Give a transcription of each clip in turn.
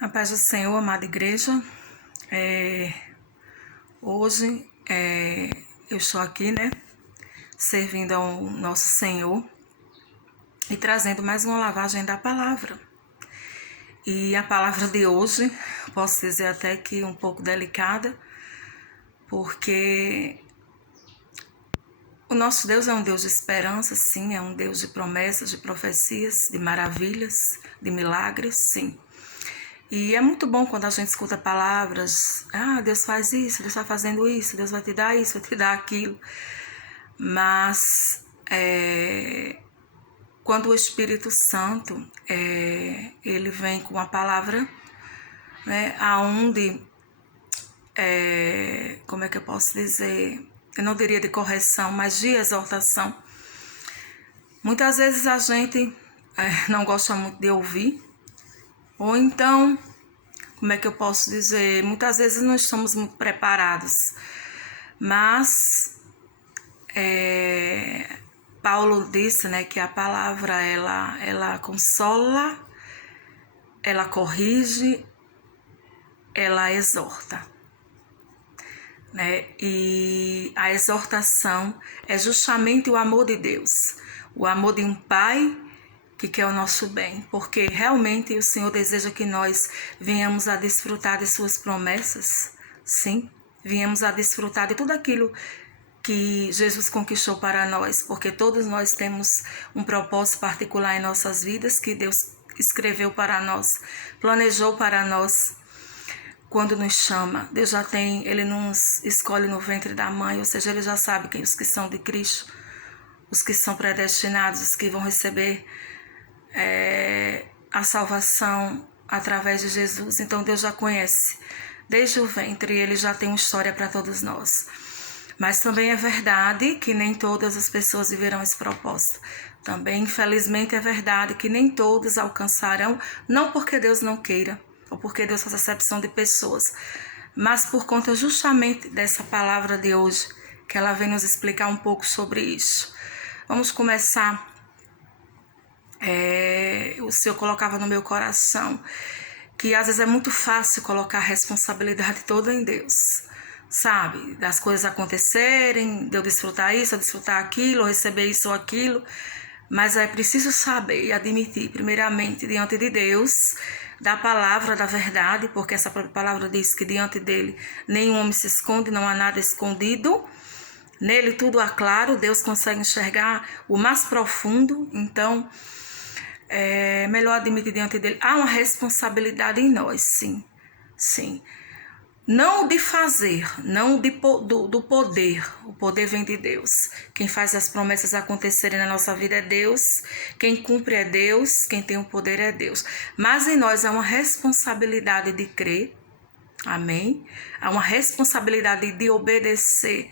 A paz do Senhor, amada igreja. Hoje eu estou aqui, servindo ao nosso Senhor e trazendo mais uma lavagem da palavra. E a palavra de hoje, posso dizer até que um pouco delicada, porque o nosso Deus é um Deus de esperança, sim, é um Deus de promessas, de profecias, de maravilhas, de milagres, sim. E é muito bom quando a gente escuta palavras, Deus faz isso, Deus está fazendo isso, Deus vai te dar isso, vai te dar aquilo. Mas quando o Espírito Santo, ele vem com a palavra, aonde, como é que eu posso dizer, eu não diria de correção, mas de exortação. Muitas vezes a gente não gosta muito de ouvir, ou então, como é que eu posso dizer, muitas vezes não estamos muito preparados, mas Paulo disse, que a palavra ela consola, ela corrige, ela exorta, E a exortação é justamente o amor de Deus, o amor de um pai que quer o nosso bem, porque realmente o Senhor deseja que nós venhamos a desfrutar de suas promessas, sim, venhamos a desfrutar de tudo aquilo que Jesus conquistou para nós, porque todos nós temos um propósito particular em nossas vidas que Deus escreveu para nós, planejou para nós. Quando nos chama, Deus já tem, Ele nos escolhe no ventre da mãe, ou seja, Ele já sabe quem os que são de Cristo, os que são predestinados, os que vão receber a salvação através de Jesus. Então Deus já conhece, desde o ventre Ele já tem uma história para todos nós. Mas também é verdade que nem todas as pessoas viverão esse propósito. Também, infelizmente, é verdade que nem todos alcançarão, não porque Deus não queira, ou porque Deus faz acepção de pessoas, mas por conta justamente dessa palavra de hoje, que ela vem nos explicar um pouco sobre isso. Vamos começar. O Senhor colocava no meu coração que às vezes é muito fácil colocar a responsabilidade toda em Deus, sabe? Das coisas acontecerem, de eu desfrutar isso, eu desfrutar aquilo, eu receber isso ou aquilo. Mas é preciso saber e admitir, primeiramente, diante de Deus, da palavra, da verdade, porque essa própria palavra diz que diante dele nenhum homem se esconde, não há nada escondido. Nele tudo há claro, Deus consegue enxergar o mais profundo, então é melhor admitir diante dele. Há uma responsabilidade em nós, sim, sim. Não de fazer, não do poder. O poder vem de Deus. Quem faz as promessas acontecerem na nossa vida é Deus. Quem cumpre é Deus. Quem tem o poder é Deus. Mas em nós há uma responsabilidade de crer. Amém? Há uma responsabilidade de obedecer.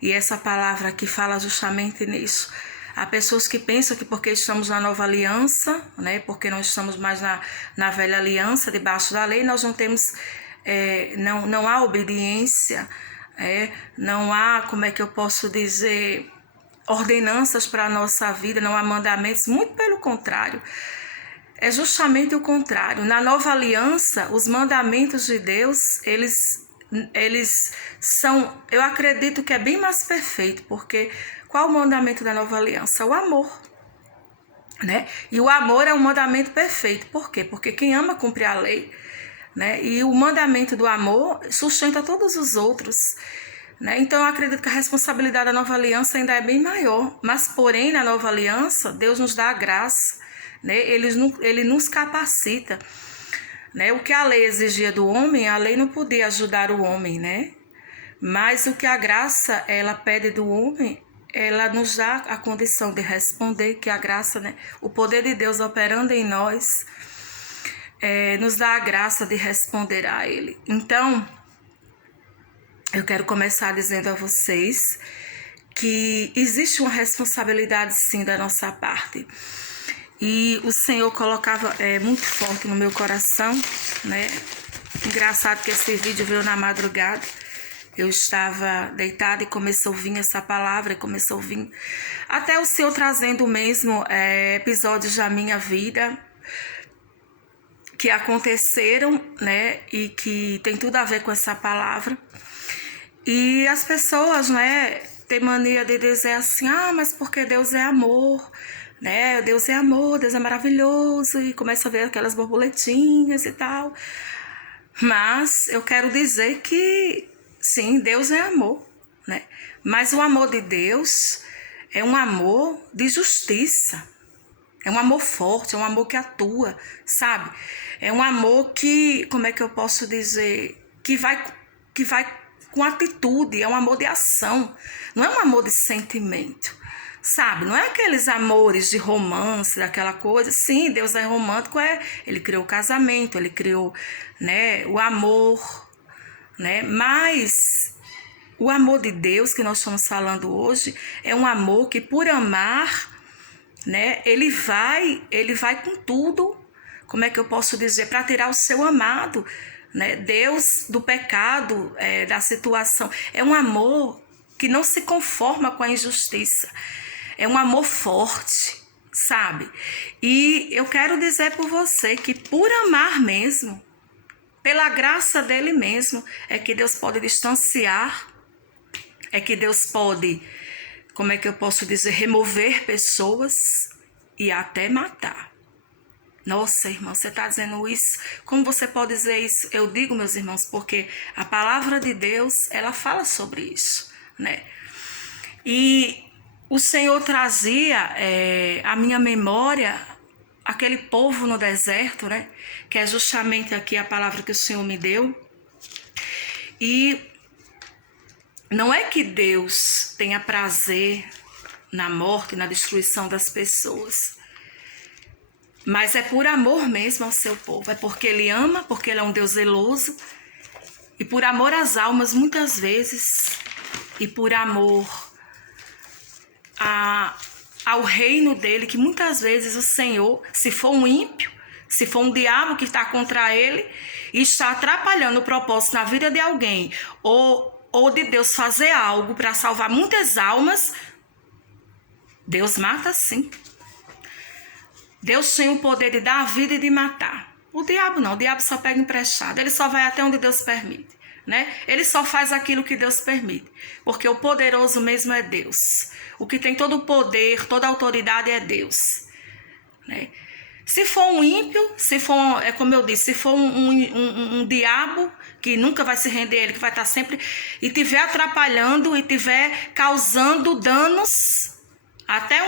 E essa palavra aqui fala justamente nisso. Há pessoas que pensam que porque estamos na nova aliança, porque não estamos mais na velha aliança, debaixo da lei, nós não temos... não há obediência, não há, como é que eu posso dizer, ordenanças para a nossa vida, não há mandamentos, muito pelo contrário. É justamente o contrário. Na nova aliança, os mandamentos de Deus, eles são, eu acredito que é bem mais perfeito, porque qual o mandamento da nova aliança? O amor. E o amor é um mandamento perfeito. Por quê? Porque quem ama cumpre a lei. E o mandamento do amor sustenta todos os outros. Então eu acredito que a responsabilidade da nova aliança ainda é bem maior. Mas porém, na nova aliança, Deus nos dá a graça. Ele nos capacita. O que a lei exigia do homem, a lei não podia ajudar o homem. Mas o que a graça ela pede do homem, ela nos dá a condição de responder, que a graça, o poder de Deus operando em nós, nos dá a graça de responder a Ele. Então, eu quero começar dizendo a vocês que existe uma responsabilidade sim da nossa parte. E o Senhor colocava muito forte no meu coração, Engraçado que esse vídeo veio na madrugada. Eu estava deitada e começou a vir essa palavra, começou a vir até o Senhor trazendo mesmo episódios da minha vida que aconteceram, né, e que tem tudo a ver com essa palavra. E as pessoas, né, têm mania de dizer assim, mas porque Deus é amor, né, Deus é amor, Deus é maravilhoso, e começa a ver aquelas borboletinhas e tal. Mas eu quero dizer que, sim, Deus é amor, né, mas o amor de Deus é um amor de justiça. É um amor forte, é um amor que atua, sabe? É um amor que, como é que eu posso dizer, que vai com atitude, é um amor de ação. Não é um amor de sentimento, sabe? Não é aqueles amores de romance, daquela coisa. Sim, Deus é romântico, ele criou o casamento, ele criou, né, o amor, né? Mas o amor de Deus que nós estamos falando hoje é um amor que, por amar, né, ele vai com tudo, como é que eu posso dizer, para tirar o seu amado, né, Deus do pecado, da situação. É um amor que não se conforma com a injustiça, é um amor forte, sabe? E eu quero dizer por você que por amar mesmo, pela graça dele mesmo, é que Deus pode distanciar, é que Deus pode, como é que eu posso dizer, remover pessoas e até matar. Nossa, irmão, você está dizendo isso? Como você pode dizer isso? Eu digo, meus irmãos, porque a palavra de Deus, ela fala sobre isso, né? E o Senhor trazia à minha memória aquele povo no deserto, né? Que é justamente aqui a palavra que o Senhor me deu. E não é que Deus tenha prazer na morte, na destruição das pessoas, mas é por amor mesmo ao seu povo. É porque ele ama, porque ele é um Deus zeloso, e por amor às almas muitas vezes, e por amor ao reino dele, que muitas vezes o Senhor, se for um ímpio, se for um diabo que está contra ele e está atrapalhando o propósito na vida de alguém, ou de Deus fazer algo para salvar muitas almas, Deus mata sim. Deus tem o poder de dar a vida e de matar. O diabo não, o diabo só pega emprestado, ele só vai até onde Deus permite, né? Ele só faz aquilo que Deus permite, porque o poderoso mesmo é Deus. O que tem todo o poder, toda a autoridade é Deus, né? Se for um ímpio, se for, como eu disse, se for um diabo que nunca vai se render a ele, que vai estar sempre, e estiver atrapalhando, e estiver causando danos, até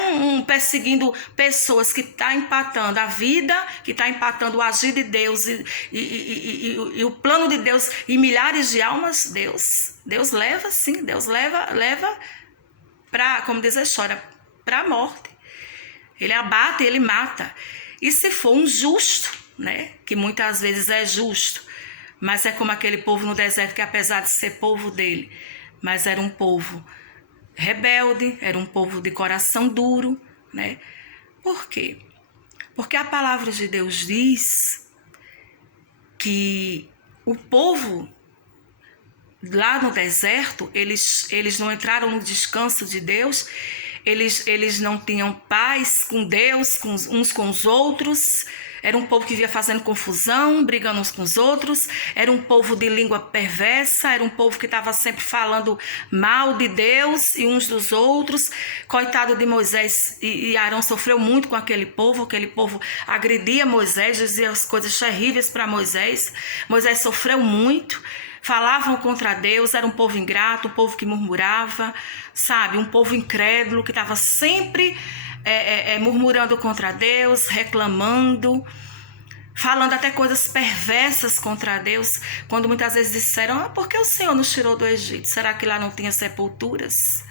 perseguindo pessoas, que está empatando a vida, que está empatando o agir de Deus e o plano de Deus em milhares de almas, Deus leva sim, Deus leva para, como diz a história, para a morte. Ele abate, ele mata. E se for um justo, né, que muitas vezes é justo, mas é como aquele povo no deserto que, apesar de ser povo dele, mas era um povo rebelde, era um povo de coração duro, né? Por quê? Porque a palavra de Deus diz que o povo lá no deserto, eles não entraram no descanso de Deus, eles não tinham paz com Deus, uns com os outros. Era um povo que vivia fazendo confusão, brigando uns com os outros. Era um povo de língua perversa, era um povo que estava sempre falando mal de Deus e uns dos outros. Coitado de Moisés e Arão, sofreu muito com aquele povo agredia Moisés, dizia as coisas terríveis para Moisés. Moisés sofreu muito. Falavam contra Deus, era um povo ingrato, um povo que murmurava, sabe? Um povo incrédulo que estava sempre murmurando contra Deus, reclamando, falando até coisas perversas contra Deus, quando muitas vezes disseram, por que o Senhor nos tirou do Egito? Será que lá não tinha sepulturas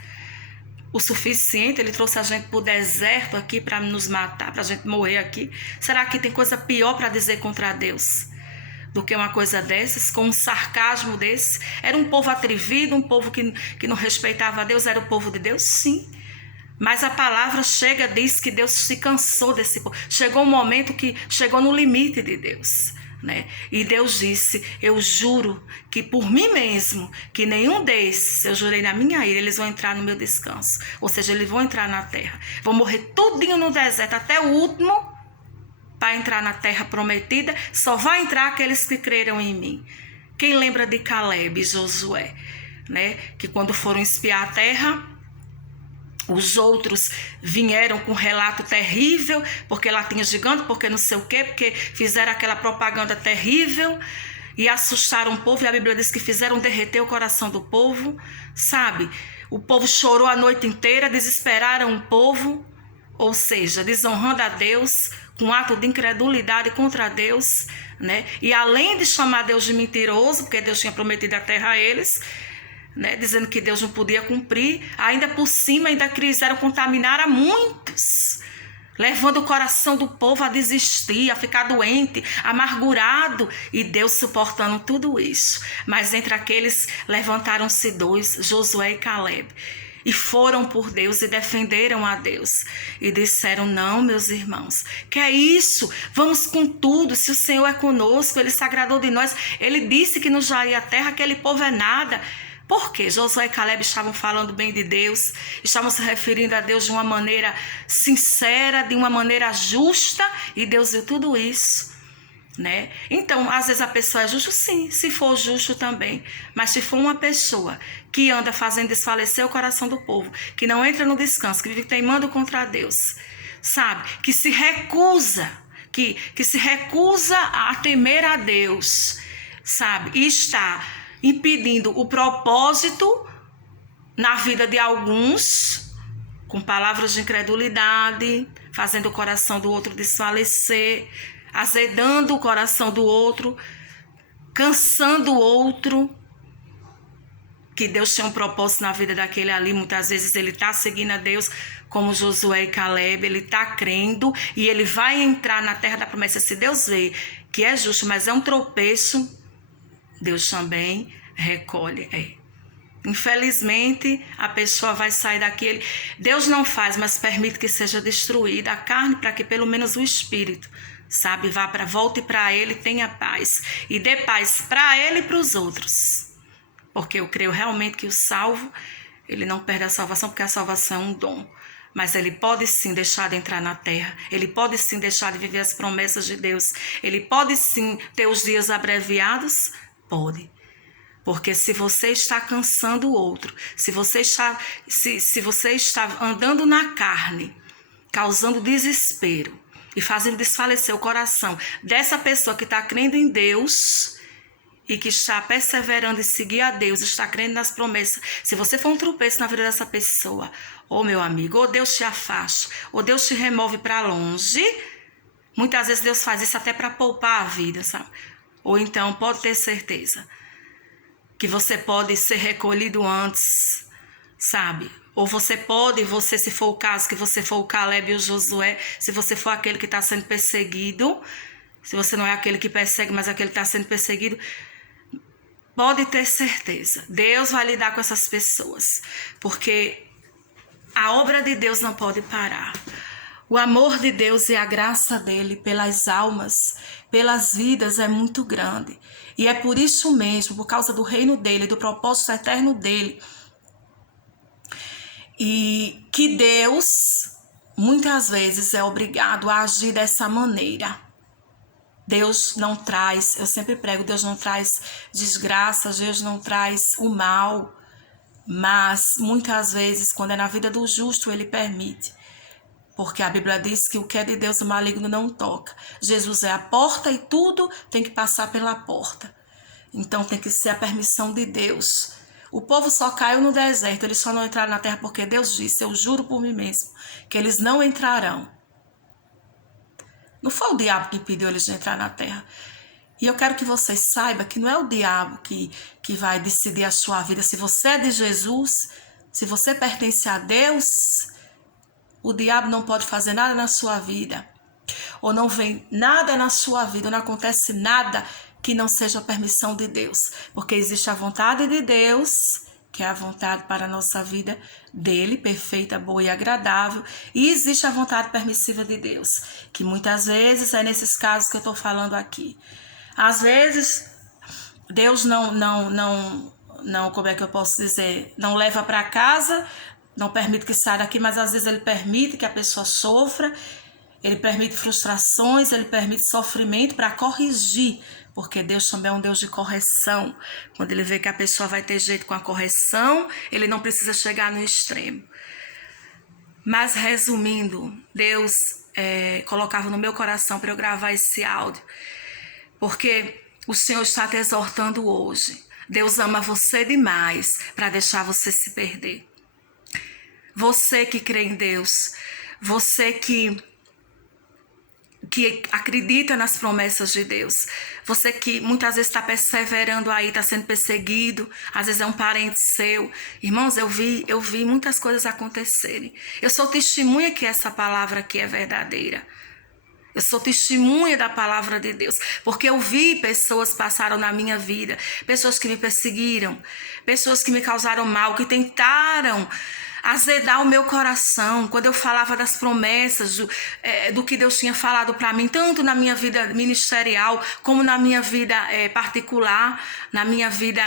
o suficiente? Ele trouxe a gente para o deserto aqui para nos matar, para a gente morrer aqui. Será que tem coisa pior para dizer contra Deus do que uma coisa dessas, com um sarcasmo desse? Era um povo atrevido, um povo que não respeitava a Deus. Era o povo de Deus? Sim. Mas a palavra diz que Deus se cansou desse povo. Chegou um momento que chegou no limite de Deus, né? E Deus disse, eu juro que por mim mesmo, que nenhum desses, eu jurei na minha ira, eles vão entrar no meu descanso. Ou seja, eles vão entrar na terra. Vão morrer tudinho no deserto, até o último, para entrar na terra prometida, só vai entrar aqueles que creram em mim. Quem lembra de Caleb e Josué, né? Que quando foram espiar a terra, os outros vieram com um relato terrível, porque lá tinha gigante, porque não sei o quê, porque fizeram aquela propaganda terrível e assustaram o povo, e a Bíblia diz que fizeram derreter o coração do povo, sabe? O povo chorou a noite inteira, desesperaram o povo, ou seja, desonrando a Deus, com um ato de incredulidade contra Deus, né? E além de chamar Deus de mentiroso, porque Deus tinha prometido a terra a eles, né? Dizendo que Deus não podia cumprir, ainda por cima ainda quiseram contaminar a muitos, levando o coração do povo a desistir, a ficar doente, amargurado, e Deus suportando tudo isso. Mas entre aqueles levantaram-se dois, Josué e Caleb, e foram por Deus e defenderam a Deus. E disseram: não, meus irmãos, que é isso? Vamos com tudo. Se o Senhor é conosco, Ele se agradou de nós. Ele disse que nos daria a terra, aquele povo é nada. Por quê? Josué e Caleb estavam falando bem de Deus, estavam se referindo a Deus de uma maneira sincera, de uma maneira justa, e Deus viu tudo isso, né? Então, às vezes a pessoa é justa, sim, se for justo também, mas se for uma pessoa que anda fazendo desfalecer o coração do povo, que não entra no descanso, que vive teimando contra Deus, sabe? Que se recusa, que se recusa a temer a Deus, sabe? E está impedindo o propósito na vida de alguns, com palavras de incredulidade, fazendo o coração do outro desfalecer, azedando o coração do outro, cansando o outro, que Deus tem um propósito na vida daquele ali. Muitas vezes ele está seguindo a Deus, como Josué e Caleb, ele está crendo e ele vai entrar na terra da promessa. Se Deus vê que é justo, mas é um tropeço, Deus também recolhe. Infelizmente, a pessoa vai sair daquele. Deus não faz, mas permite que seja destruída a carne, para que pelo menos o espírito, sabe, volte para Ele, tenha paz. E dê paz para Ele e para os outros. Porque eu creio realmente que o salvo, ele não perde a salvação, porque a salvação é um dom. Mas ele pode sim deixar de entrar na terra. Ele pode sim deixar de viver as promessas de Deus. Ele pode sim ter os dias abreviados. Pode. Porque se você está cansando o outro, se você está andando na carne, causando desespero e fazendo desfalecer o coração dessa pessoa que está crendo em Deus e que está perseverando em seguir a Deus, está crendo nas promessas, se você for um tropeço na vida dessa pessoa, ou meu amigo, ou Deus te afasta, ou Deus te remove para longe. Muitas vezes Deus faz isso até para poupar a vida, sabe? Ou então pode ter certeza que você pode ser recolhido antes, sabe? Ou você se for o caso, que você for o Caleb e o Josué, se você for aquele que está sendo perseguido, se você não é aquele que persegue, mas aquele que está sendo perseguido, pode ter certeza, Deus vai lidar com essas pessoas, porque a obra de Deus não pode parar. O amor de Deus e a graça dele pelas almas, pelas vidas é muito grande. E é por isso mesmo, por causa do reino dele, do propósito eterno dele, e que Deus muitas vezes é obrigado a agir dessa maneira. Deus não traz, eu sempre prego, Deus não traz desgraças, Deus não traz o mal, mas muitas vezes, quando é na vida do justo, ele permite. Porque a Bíblia diz que o que é de Deus o maligno não toca. Jesus é a porta e tudo tem que passar pela porta. Então tem que ser a permissão de Deus. O povo só caiu no deserto, eles só não entraram na terra porque Deus disse, eu juro por mim mesmo, que eles não entrarão. Não foi o diabo que impediu eles de entrar na terra. E eu quero que vocês saibam que não é o diabo que vai decidir a sua vida. Se você é de Jesus, se você pertence a Deus, o diabo não pode fazer nada na sua vida. Ou não vem nada na sua vida, não acontece nada que não seja a permissão de Deus. Porque existe a vontade de Deus, que é a vontade para a nossa vida dele, perfeita, boa e agradável. E existe a vontade permissiva de Deus, que muitas vezes é nesses casos que eu estou falando aqui. Às vezes, Deus não, como é que eu posso dizer, não leva para casa, não permite que saia daqui, mas às vezes ele permite que a pessoa sofra Ele permite frustrações, ele permite sofrimento para corrigir, porque Deus também é um Deus de correção. Quando ele vê que a pessoa vai ter jeito com a correção, ele não precisa chegar no extremo. Mas resumindo, Deus colocava no meu coração para eu gravar esse áudio, porque o Senhor está te exortando hoje. Deus ama você demais para deixar você se perder. Você que crê em Deus, você que acredita nas promessas de Deus, você que muitas vezes está perseverando aí, está sendo perseguido, às vezes é um parente seu. Irmãos, eu vi muitas coisas acontecerem. Eu sou testemunha que essa palavra aqui é verdadeira. Eu sou testemunha da palavra de Deus, porque eu vi pessoas passaram na minha vida, pessoas que me perseguiram, pessoas que me causaram mal, que tentaram azedar o meu coração, quando eu falava das promessas, do que Deus tinha falado para mim, tanto na minha vida ministerial, como na minha vida particular, na minha vida,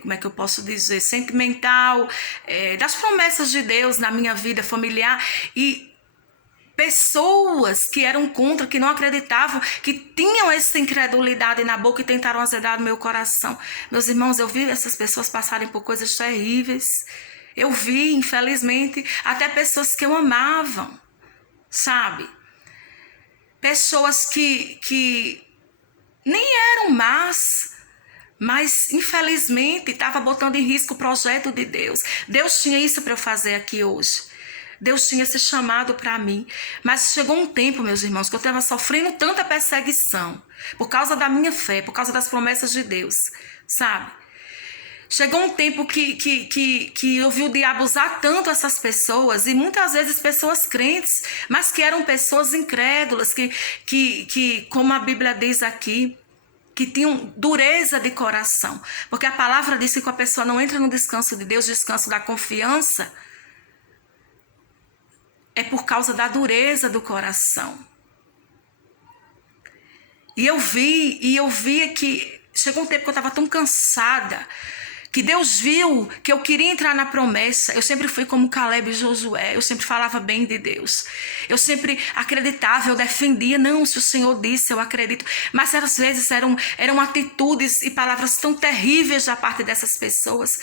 como é que eu posso dizer, sentimental, das promessas de Deus na minha vida familiar, e pessoas que eram contra, que não acreditavam, que tinham essa incredulidade na boca e tentaram azedar o meu coração. Meus irmãos, eu vi essas pessoas passarem por coisas terríveis. Eu vi, infelizmente, até pessoas que eu amava, sabe? Pessoas que nem eram más, mas infelizmente estava botando em risco o projeto de Deus. Deus tinha isso para eu fazer aqui hoje. Deus tinha esse chamado para mim. Mas chegou um tempo, meus irmãos, que eu estava sofrendo tanta perseguição por causa da minha fé, por causa das promessas de Deus, sabe? Chegou um tempo que eu vi o diabo usar tanto essas pessoas, e muitas vezes pessoas crentes, mas que eram pessoas incrédulas, que como a Bíblia diz aqui, que tinham dureza de coração. Porque a palavra diz que quando a pessoa não entra no descanso de Deus, descanso da confiança, é por causa da dureza do coração. E eu via que chegou um tempo que eu estava tão cansada, que Deus viu que eu queria entrar na promessa. Eu sempre fui como Caleb e Josué, eu sempre falava bem de Deus. Eu sempre acreditava, eu defendia, não, se o Senhor disse, eu acredito. Mas às vezes eram atitudes e palavras tão terríveis da parte dessas pessoas,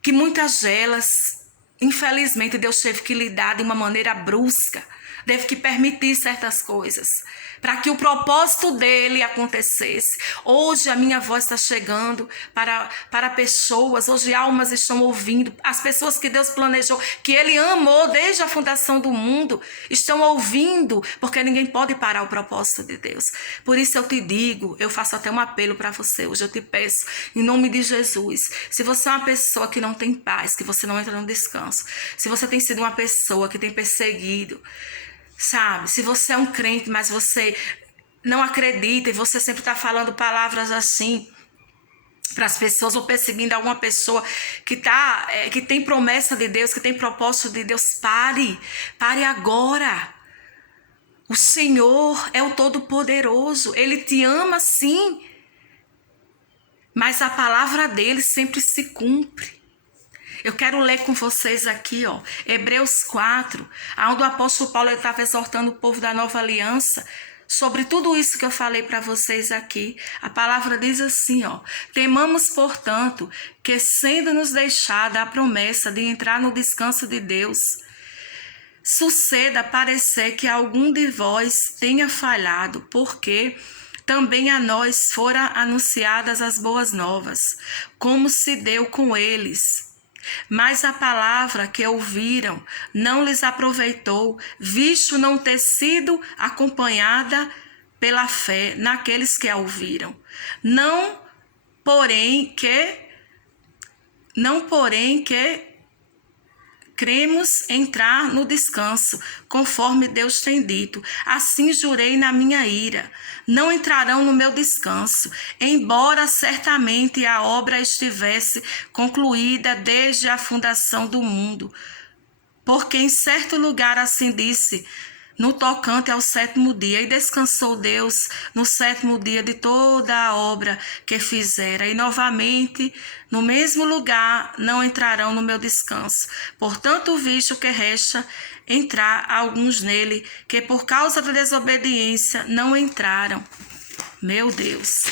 que muitas delas, infelizmente, Deus teve que lidar de uma maneira brusca, teve que permitir certas coisas, para que o propósito dele acontecesse. Hoje a minha voz está chegando para pessoas, hoje almas estão ouvindo, as pessoas que Deus planejou, que ele amou desde a fundação do mundo, estão ouvindo, porque ninguém pode parar o propósito de Deus. Por isso eu te digo, eu faço até um apelo para você, hoje eu te peço, em nome de Jesus, se você é uma pessoa que não tem paz, que você não entra no descanso, se você tem sido uma pessoa que tem perseguido, sabe, se você é um crente, mas você não acredita e você sempre está falando palavras assim para as pessoas, ou perseguindo alguma pessoa que tem promessa de Deus, que tem propósito de Deus, pare agora. O Senhor é o Todo-Poderoso, Ele te ama sim, mas a palavra dele sempre se cumpre. Eu quero ler com vocês aqui, ó, Hebreus 4, onde o apóstolo Paulo estava exortando o povo da nova aliança sobre tudo isso que eu falei para vocês aqui. A palavra diz assim, ó: temamos, portanto, que sendo nos deixada a promessa de entrar no descanso de Deus, suceda parecer que algum de vós tenha falhado, porque também a nós foram anunciadas as boas novas, como se deu com eles. Mas a palavra que ouviram não lhes aproveitou, visto não ter sido acompanhada pela fé naqueles que a ouviram. Não, porém que cremos entrar no descanso, conforme Deus tem dito. Assim jurei na minha ira, não entrarão no meu descanso, embora certamente a obra estivesse concluída desde a fundação do mundo. Porque em certo lugar assim disse: no tocante ao 7º dia, e descansou Deus no 7º dia de toda a obra que fizera, e novamente no mesmo lugar não entrarão no meu descanso. Portanto, visto que resta entrar alguns nele, que por causa da desobediência não entraram. Meu Deus!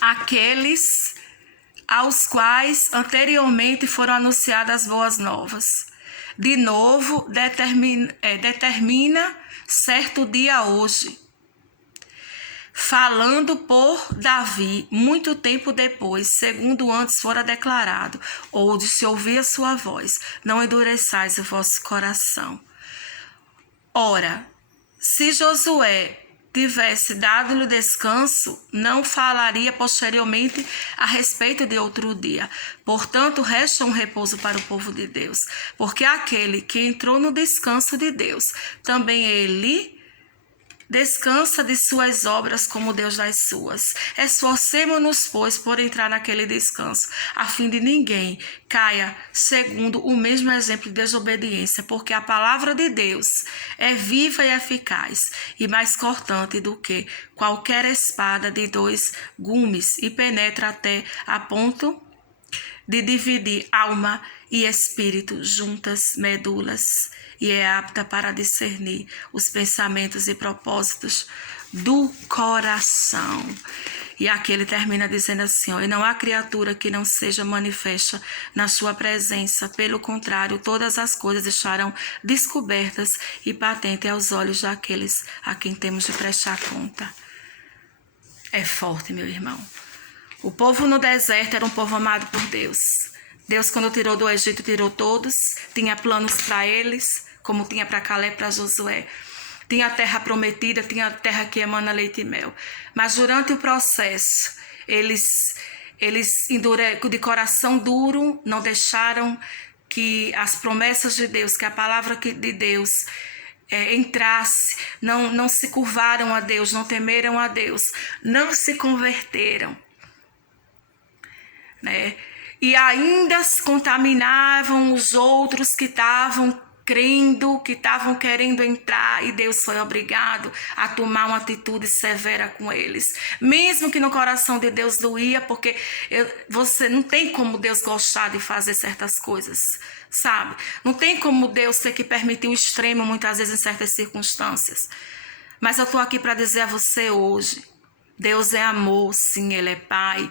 Aqueles aos quais anteriormente foram anunciadas as boas novas. De novo, determina certo dia hoje, falando por Davi, muito tempo depois, segundo antes fora declarado, ou de se ouvir a sua voz, não endureçais o vosso coração. Ora, se Josué tivesse dado-lhe descanso, não falaria posteriormente a respeito de outro dia. Portanto, resta um repouso para o povo de Deus, porque aquele que entrou no descanso de Deus, também ele descansa de suas obras como Deus das suas. Esforcemo-nos, pois, por entrar naquele descanso, a fim de ninguém caia segundo o mesmo exemplo de desobediência, porque a palavra de Deus é viva e eficaz, e mais cortante do que qualquer espada de 2 gumes, e penetra até a ponto de dividir alma e espírito, juntas, medulas, e é apta para discernir os pensamentos e propósitos do coração. E aqui ele termina dizendo assim, ó, e não há criatura que não seja manifesta na sua presença, pelo contrário, todas as coisas estarão descobertas e patentes aos olhos daqueles a quem temos de prestar conta. É forte, meu irmão. O povo no deserto era um povo amado por Deus. Deus, quando tirou do Egito, tirou todos, tinha planos para eles, como tinha para Caleb e para Josué. Tinha a terra prometida, tinha a terra que emana leite e mel. Mas durante o processo, eles de coração duro, não deixaram que as promessas de Deus, que a palavra de Deus entrasse, não se curvaram a Deus, não temeram a Deus, não se converteram, né? E ainda contaminavam os outros que estavam crendo, que estavam querendo entrar, e Deus foi obrigado a tomar uma atitude severa com eles. Mesmo que no coração de Deus doía, porque você não tem como Deus gostar de fazer certas coisas, sabe? Não tem como Deus ter que permitir o extremo muitas vezes em certas circunstâncias. Mas eu estou aqui para dizer a você hoje, Deus é amor, sim, Ele é Pai.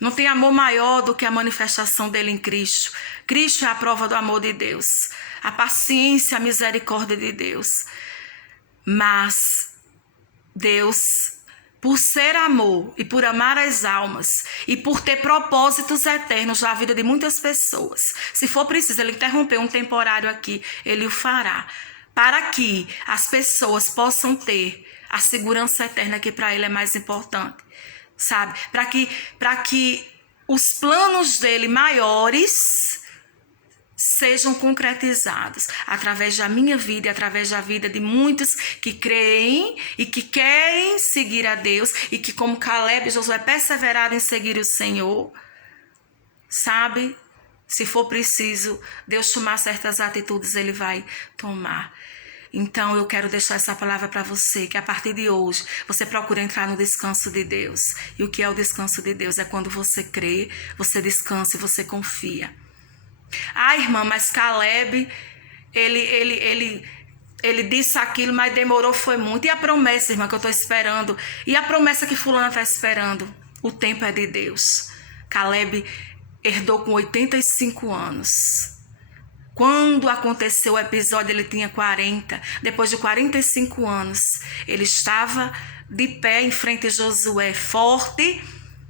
Não tem amor maior do que a manifestação dele em Cristo. Cristo é a prova do amor de Deus, a paciência, a misericórdia de Deus. Mas Deus, por ser amor e por amar as almas e por ter propósitos eternos na vida de muitas pessoas, se for preciso ele interromper um temporário aqui, ele o fará, para que as pessoas possam ter a segurança eterna que para ele é mais importante. Sabe? Para que os planos dele maiores sejam concretizados através da minha vida e através da vida de muitos que creem e que querem seguir a Deus e que, como Caleb e Josué, perseveraram em seguir o Senhor. Sabe? Se for preciso Deus tomar certas atitudes, ele vai tomar. Então eu quero deixar essa palavra para você, que a partir de hoje você procura entrar no descanso de Deus. E o que é o descanso de Deus? É quando você crê, você descansa e você confia. Ah, irmã, mas Caleb, ele disse aquilo, mas demorou, foi muito. E a promessa, irmã, que eu estou esperando? E a promessa que fulana está esperando? O tempo é de Deus. Caleb herdou com 85 anos. Quando aconteceu o episódio, ele tinha 40. Depois de 45 anos, ele estava de pé em frente a Josué, forte,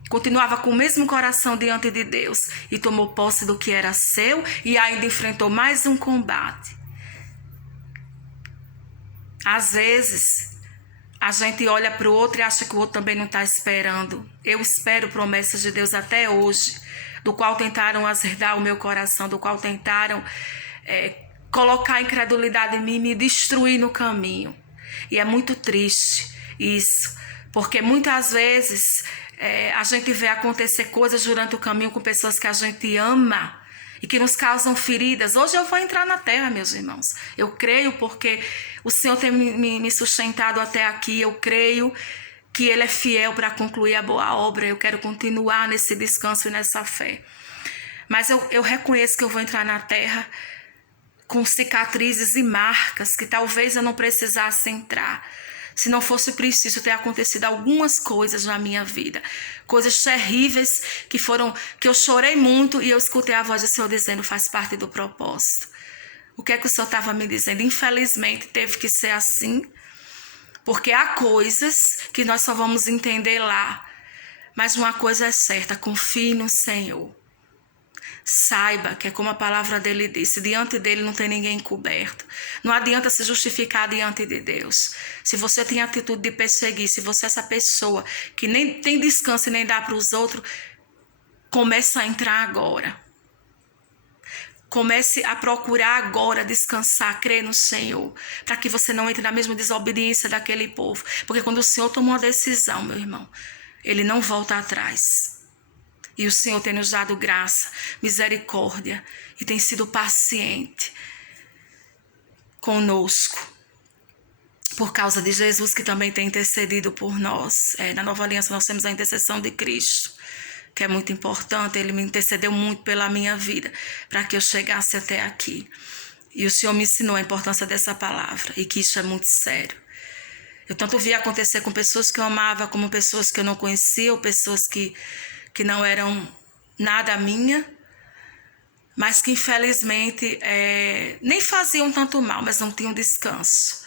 continuava com o mesmo coração diante de Deus e tomou posse do que era seu e ainda enfrentou mais um combate. Às vezes, a gente olha para o outro e acha que o outro também não está esperando. Eu espero promessas de Deus até hoje, do qual tentaram azedar o meu coração, do qual tentaram colocar incredulidade em mim, me destruir no caminho. E é muito triste isso, porque muitas vezes a gente vê acontecer coisas durante o caminho com pessoas que a gente ama e que nos causam feridas. Hoje eu vou entrar na terra, meus irmãos. Eu creio porque o Senhor tem me sustentado até aqui. Eu creio que Ele é fiel para concluir a boa obra. Eu quero continuar nesse descanso e nessa fé. Mas eu reconheço que eu vou entrar na terra com cicatrizes e marcas que talvez eu não precisasse entrar. Se não fosse preciso ter acontecido algumas coisas na minha vida, coisas terríveis que eu chorei muito e eu escutei a voz do Senhor dizendo, faz parte do propósito. O que é que o Senhor estava me dizendo? Infelizmente teve que ser assim, porque há coisas que nós só vamos entender lá. Mas uma coisa é certa, confie no Senhor. Saiba que é como a palavra dele disse, diante dele não tem ninguém encoberto. Não adianta se justificar diante de Deus. Se você tem a atitude de perseguir, se você é essa pessoa que nem tem descanso e nem dá para os outros, comece a entrar agora. Comece a procurar agora descansar, crer no Senhor, para que você não entre na mesma desobediência daquele povo. Porque quando o Senhor toma uma decisão, meu irmão, Ele não volta atrás. E o Senhor tem nos dado graça, misericórdia e tem sido paciente conosco. Por causa de Jesus, que também tem intercedido por nós. Na Nova Aliança nós temos a intercessão de Cristo, que é muito importante. Ele me intercedeu muito pela minha vida, para que eu chegasse até aqui. E o Senhor me ensinou a importância dessa palavra, e que isso é muito sério. Eu tanto vi acontecer com pessoas que eu amava, como pessoas que eu não conhecia, ou pessoas que não eram nada minha, mas que infelizmente nem faziam tanto mal, mas não tinham descanso,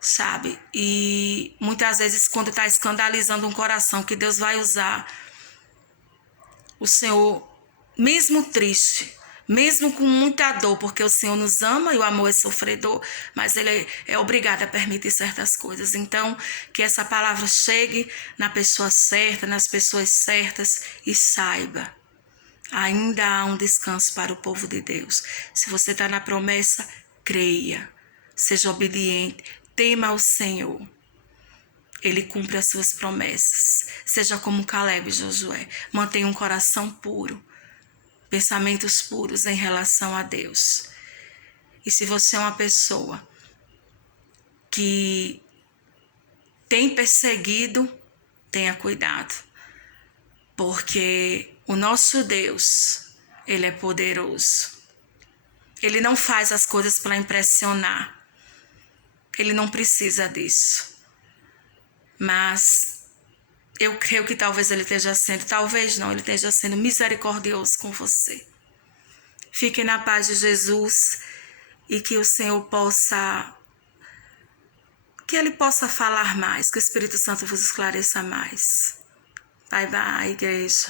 sabe? E muitas vezes quando está escandalizando um coração que Deus vai usar, o Senhor, mesmo triste, mesmo com muita dor, porque o Senhor nos ama e o amor é sofredor, mas Ele é obrigado a permitir certas coisas. Então, que essa palavra chegue na pessoa certa, nas pessoas certas, e saiba, ainda há um descanso para o povo de Deus. Se você está na promessa, creia, seja obediente, tema ao Senhor. Ele cumpre as suas promessas. Seja como Caleb e Josué, mantenha um coração puro, pensamentos puros em relação a Deus. E se você é uma pessoa que tem perseguido, tenha cuidado, porque o nosso Deus, Ele é poderoso. Ele não faz as coisas para impressionar. Ele não precisa disso. Mas eu creio que talvez Ele esteja sendo, talvez não, Ele esteja sendo misericordioso com você. Fiquem na paz de Jesus e que o Senhor possa, que Ele possa falar mais, que o Espírito Santo vos esclareça mais. Bye, bye, igreja.